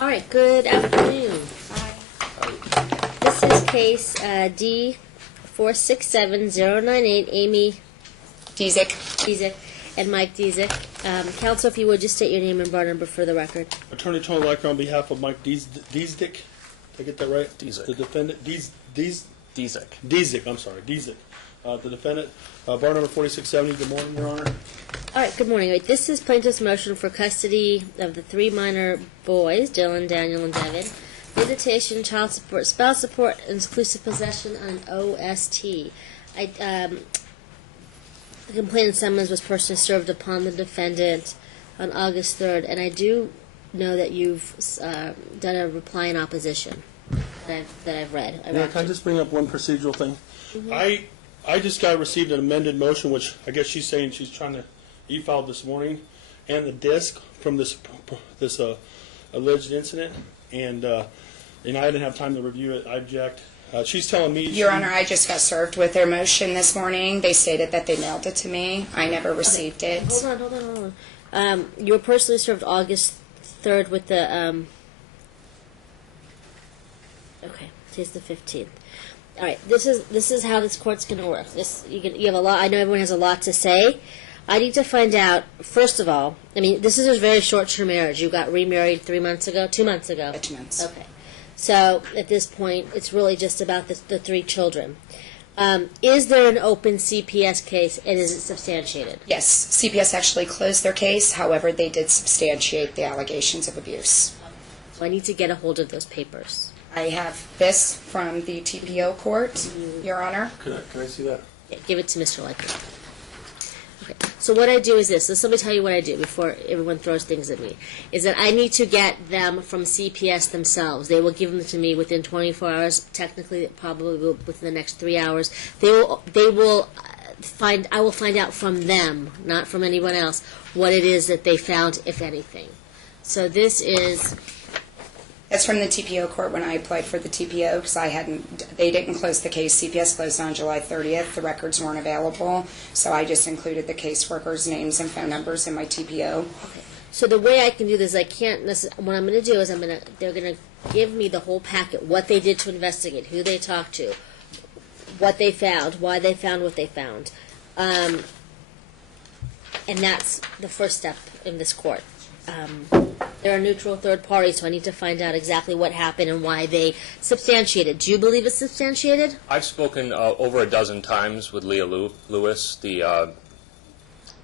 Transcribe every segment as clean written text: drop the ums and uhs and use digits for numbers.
All right, good afternoon. Hi. This is case D467098, Amy Dziedzic. and Mike Dziedzic. Counsel, if you would, just state your name and bar number for the record. Attorney Tony Leiker on behalf of Mike Dziedzic. Did I get that right? Dziedzic. The defendant. Dziedzic. I'm sorry. Dziedzic. The defendant. Bar number 4670. Good morning, Your Honor. All right, good morning. Right, this is plaintiff's motion for custody of the three minor boys, Dylan, Daniel, and Devin. Visitation, child support, spouse support, and exclusive possession on OST. The complainant summons was personally served upon the defendant on August 3rd, and I do know that you've done a reply in opposition that I've read. Can I just bring up one procedural thing? Mm-hmm. I just received an amended motion, which I guess she's saying she's trying to e-file this morning, and the disc from this alleged incident, and I didn't have time to review it. I object. She's telling me... Your Honor, I just got served with their motion this morning. They stated that they mailed it to me. I never received it. Hold on. You were personally served August 3rd with the... Okay, today's the 15th. All right, this is how this court's going to work. You have a lot. I know everyone has a lot to say. I need to find out, first of all, I mean, this is a very short-term marriage. You got remarried 2 months ago? 2 months. Okay. So at this point, it's really just about the three children. Is there an open CPS case, and is it substantiated? Yes, CPS actually closed their case. However, they did substantiate the allegations of abuse. So I need to get a hold of those papers. I have this from the TPO court, Your Honor. Can I see that? Yeah, give it to Mr. Leiker. Okay. So what I do is this. Let me tell you what I do before everyone throws things at me. Is that I need to get them from CPS themselves. They will give them to me within 24 hours. Technically, probably within the next 3 hours. I will find out from them, not from anyone else, what it is that they found, if anything. So this is... That's from the TPO court when I applied for the TPO because they didn't close the case. CPS closed on July 30th. The records weren't available, so I just included the caseworkers' names and phone numbers in my TPO. Okay. So the way I can do this, I can't necessarily, what I'm going to do is they're going to give me the whole packet, what they did to investigate, who they talked to, what they found, why they found what they found. And that's the first step in this court. They're a neutral third party, so I need to find out exactly what happened and why they substantiated. Do you believe it's substantiated? I've spoken over a dozen times with Leah Lewis, the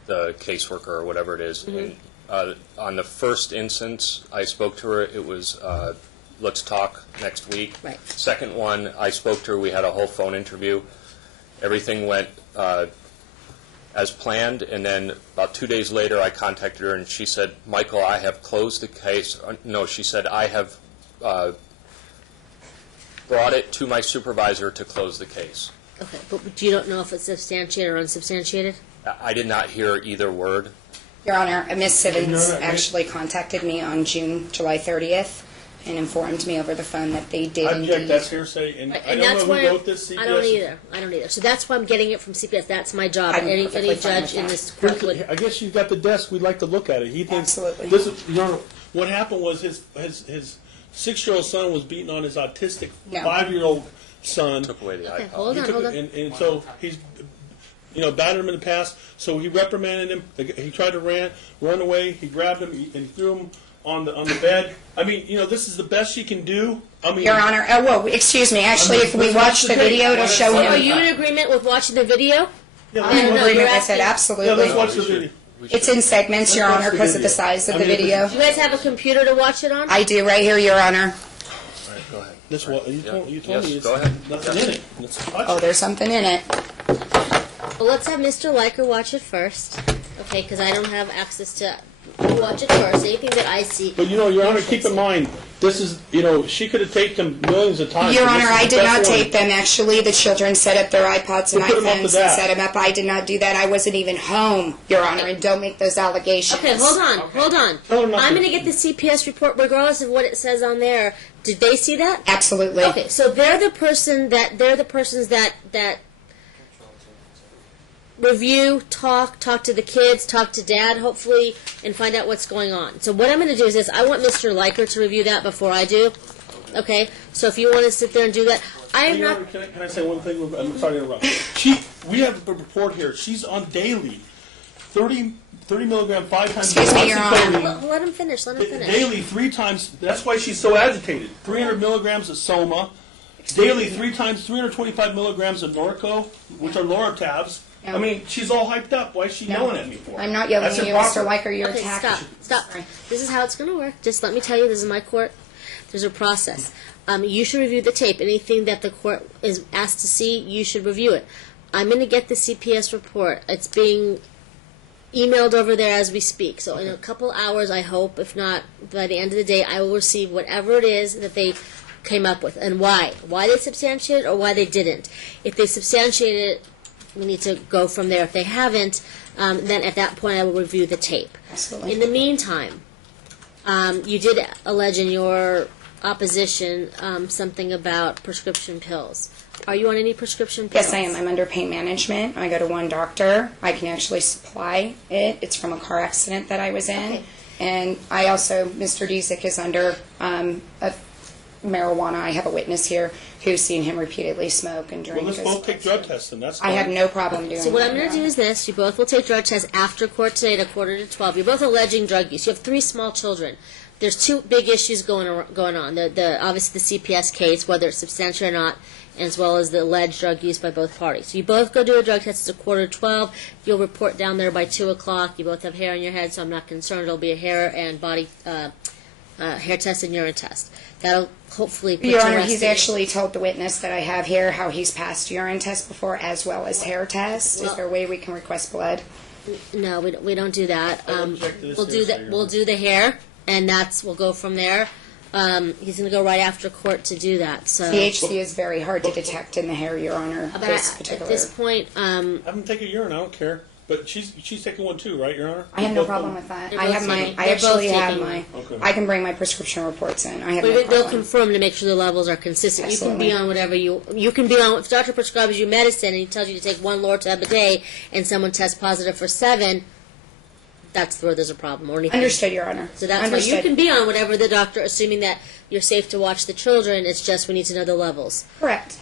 caseworker or whatever it is. Mm-hmm. And, on the first instance, I spoke to her. It was let's talk next week. Right. Second one, I spoke to her. We had a whole phone interview. Everything went as planned, and then about 2 days later I contacted her and she said, Michael, I have closed the case. No, she said, I have brought it to my supervisor to close the case. Okay, but you don't know if it's substantiated or unsubstantiated? I did not hear either word. Your Honor, Ms. Simmons actually contacted me on July 30th and informed me over the phone that they did I object. indeed. That's hearsay, and I don't know who wrote this. CPS. I don't either. So that's why I'm getting it from CPS. That's my job. Any judge in this court would... I guess you've got the desk. We'd like to look at it. He thinks Absolutely. This is, what happened was his 6-year-old son was beating on his autistic 5-year-old son. Took away the Okay, iPod. hold on. And so he's battered him in the past. So he reprimanded him. He tried to run away. He grabbed him and threw him on the bed. I mean, this is the best she can do. I mean, Your Honor, excuse me. Actually, if we watch the video, it'll show him. Are you in agreement with watching the video? I'm in agreement with it, absolutely. Yeah, let's watch the video. It's in segments, Your Honor, because of the size of the video. Do you guys have a computer to watch it on? I do, right here, Your Honor. All right, go ahead. You told me it's go ahead. nothing in it. Let's watch Oh, it. there's something in it. Well, let's have Mr. Leiker watch it first, okay? Because I don't have access to watch it first. Anything that I see. But Your Honor, keep in mind, this is she could have taped them millions of times. Your Honor, I did not tape them. Actually, the children set up their iPods and iPhones and set them up. I did not do that. I wasn't even home, Your Honor, and don't make those allegations. Okay, hold on. I'm going to get the CPS report regardless of what it says on there. Did they see that? Absolutely. Okay, so they're the persons that review, talk to the kids, talk to Dad, hopefully, and find out what's going on. So what I'm going to do is this. I want Mr. Liker to review that before I do. Okay? So if you want to sit there and do that, I am Your not... Honor, can I say one thing? I'm sorry to interrupt. We have a report here. She's on daily 30 milligram 5 times. Excuse me, Your Honor. Let him finish. Daily 3 times. That's why she's so agitated. 300 milligrams of Soma. Daily 3 times 325 milligrams of Norco, which are Loratabs. No. I mean, she's all hyped up. Why is she yelling at me for? I'm not yelling That's at you, improper. Mr. Liker. You're Okay, attacking. stop. This is how it's going to work. Just let me tell you, this is my court. There's a process. You should review the tape. Anything that the court is asked to see, you should review it. I'm going to get the CPS report. It's being emailed over there as we speak. So in a couple hours, I hope, if not by the end of the day, I will receive whatever it is that they came up with and why. Why they substantiated or why they didn't. If they substantiated it, we need to go from there. If they haven't, then at that point I will review the tape. Absolutely. In the meantime, you did allege in your opposition something about prescription pills. Are you on any prescription pills? Yes, I am. I'm under pain management. I go to one doctor. I can actually supply it. It's from a car accident that I was in. Okay. And I also, Mr. Dziedzic is under a marijuana. I have a witness here who's seen him repeatedly smoke and drink. Well, let's both take drug tests, and that's fine. I have no problem doing that. So what I'm going to do is this. You both will take drug tests after court today at 11:45. You're both alleging drug use. You have 3 small children. There's 2 big issues going on. The obviously the CPS case, whether it's substantial or not, as well as the alleged drug use by both parties. So you both go do a drug test. It's 11:45. You'll report down there by 2 o'clock. You both have hair on your head, so I'm not concerned. It'll be a hair and body hair test and urine test. That'll hopefully put Your to Honor, rest he's the- actually told the witness that I have here how he's passed urine tests before as well as hair tests. Is there a way we can request blood? No, we don't do that. I object to this We'll do here, that. so We'll do the hair, and we'll go from there. He's going to go right after court to do that. So, THC is very hard to detect in the hair, Your Honor. but This at particular. this point, Have them take a urine. I don't care. But she's taking one too, right, Your Honor? I have no problem with that. They're I both have my. taking- I they're actually both have taking my. Okay. I can bring my prescription reports in. I have no they'll problem. confirm to make sure the levels are consistent. You can be Absolutely. on whatever you can be on. If the doctor prescribes you medicine and he tells you to take 1 Lortab a day, and someone tests positive for 7, that's where there's a problem or anything. Understood, Your Honor. So that's why you Understood. can be on whatever the doctor, assuming that you're safe to watch the children. It's just we need to know the levels. Correct.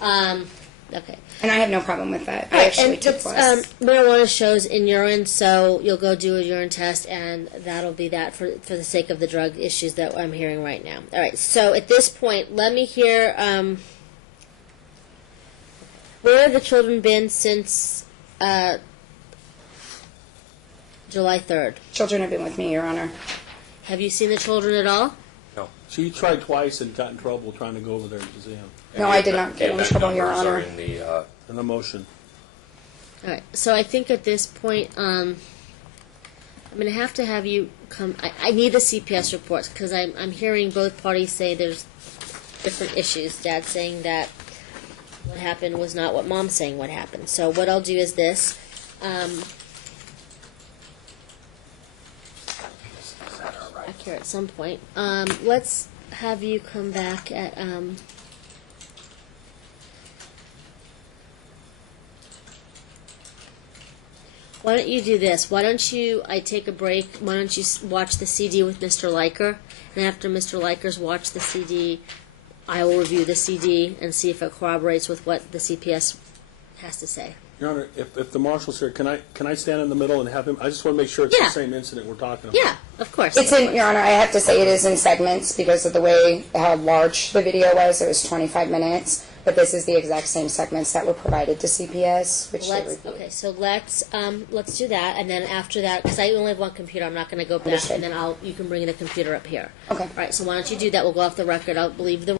Okay. And I have no problem with that. I actually and took it's, less. marijuana shows in urine, so you'll go do a urine test, and that'll be that for the sake of the drug issues that I'm hearing right now. All right. So at this point, let me hear. Where have the children been since July 3rd? Children have been with me, Your Honor. Have you seen the children at all? No. She tried twice and got in trouble trying to go over there to see him. No, I did not get in trouble, Your Numbers are Honor. in the, An emotion. All right. So I think at this point, I'm going to have you come. I need the CPS reports because I'm hearing both parties say there's different issues. Dad saying that what happened was not what Mom's saying what happened. So what I'll do is this. Back here at some point. Let's have you come back at. Why don't you do this? Why don't I take a break? Why don't you watch the CD with Mr. Liker? And after Mr. Liker's watched the CD, I will review the CD and see if it corroborates with what the CPS has to say. Your Honor, if the marshal's here, can I stand in the middle and have him? I just want to make sure it's Yeah. the same incident we're talking about. Yeah, of course. It's in, Your Honor, I have to say it is in segments because of the way how large the video was. It was 25 minutes, but this is the exact same segments that were provided to CPS, which they reviewed. Okay, so let's do that, and then after that, because I only have one computer, I'm not going to go back, Understood. and then you can bring the computer up here. Okay. All right, so why don't you do that? We'll go off the record. I'll leave the